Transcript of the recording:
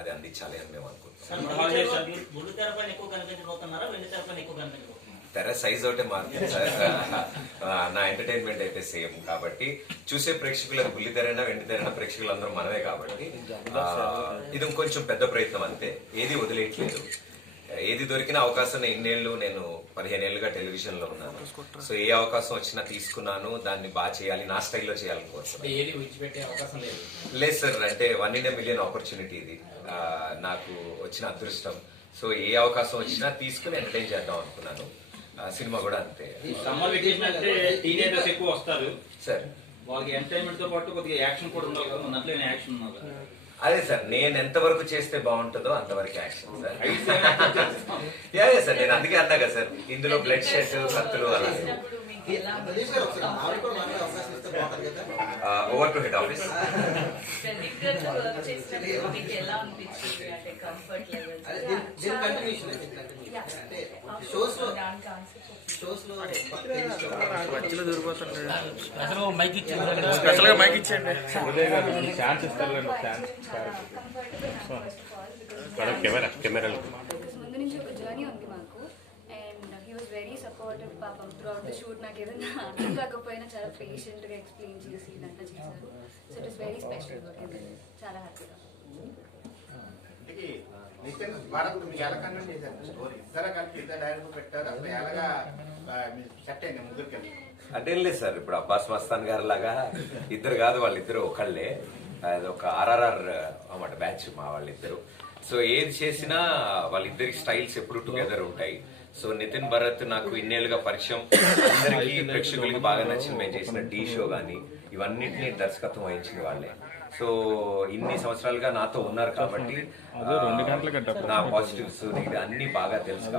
అది అందించాలి అని మేము అనుకుంటున్నాం. తెర సైజ్ ఒకటే మారుతుంది సార్, నా ఎంటర్టైన్మెంట్ అయితే సేమ్ కాబట్టి చూసే ప్రేక్షకులకు బుల్లి తెరైనా వెండి తెరైనా ప్రేక్షకులు అందరూ మనమే కాబట్టి ఇది కొంచెం పెద్ద ప్రయత్నం అంతే. ఏది వదిలేయట్లేదు, ఏది దొరికిన అవకాశం. ఇన్నేళ్ళు నేను 15 ఏళ్ళుగా టెలివిజన్ లో ఉన్నాను. సో ఏ అవకాశం వచ్చినా తీసుకున్నాను, దాన్ని బాగా చేయాలి, నా స్టైల్లో చేయాలని కోరుతున్నాను. లేదు సార్, అంటే 1 in a million ఆపర్చునిటీ ఇది, నాకు వచ్చిన అదృష్టం. సో ఏ అవకాశం వచ్చినా తీసుకుని ఎంటర్టైన్ చేద్దాం అనుకున్నాను. సినిమా కూడా అంతే. సమ్మర్ వెకేషన్ అంటే టీనేజర్స్ ఎక్కువ వస్తారు సార్, వాళ్ళకి ఎంటర్టైన్మెంట్ తో పాటు కొద్దిగా యాక్షన్ కూడా ఉండాలి కదా, దాంట్లో యాక్షన్ ఉన్నారు. అదే సార్, నేను ఎంతవరకు చేస్తే బాగుంటుందో అంతవరకు యాక్షన్ సార్. యా సార్, నేను అందుకే అన్నా కదా సార్, ఇందులో బ్లడ్ షెడ్, కత్తులు అలా. Over to head office. ముందు నుంచి ఒక జర్నీ ఉంది మాకు, and he was very supportive. పాపం త్రూ అవుట్ ద షూట్ నాకు ఏదైనా అర్థం కాకపోయినా చాలా పేషెంట్ గా ఎక్స్ప్లెయిన్ చేసి ఇదంతా చేశారు. So it is very special work, చాలా హ్యాపీగా. అంటే లేదు సార్, ఇప్పుడు అబ్బాస్ మస్తాన్ గారు లాగా ఇద్దరు కాదు, వాళ్ళిద్దరు ఒకళ్ళే. అదొక RRR అన్నమాట బ్యాచ్ మా వాళ్ళిద్దరు. సో ఏది చేసినా వాళ్ళిద్దరికి స్టైల్స్ ఎప్పుడు టుగెదర్ ఉంటాయి. సో నితిన్ భరత్ నాకు ఇన్నేళ్ళుగా పరిచయం, అందరికీ ప్రేక్షకులకి బాగా నచ్చింది. మేము చేసిన టీ షో కానీ ఇవన్నిటిని దర్శకత్వం వహించిన వాళ్ళే. సో ఇన్ని సంవత్సరాలుగా నాతో ఉన్నారు కాబట్టి నా పాజిటివ్స్ అన్ని బాగా తెలుసు.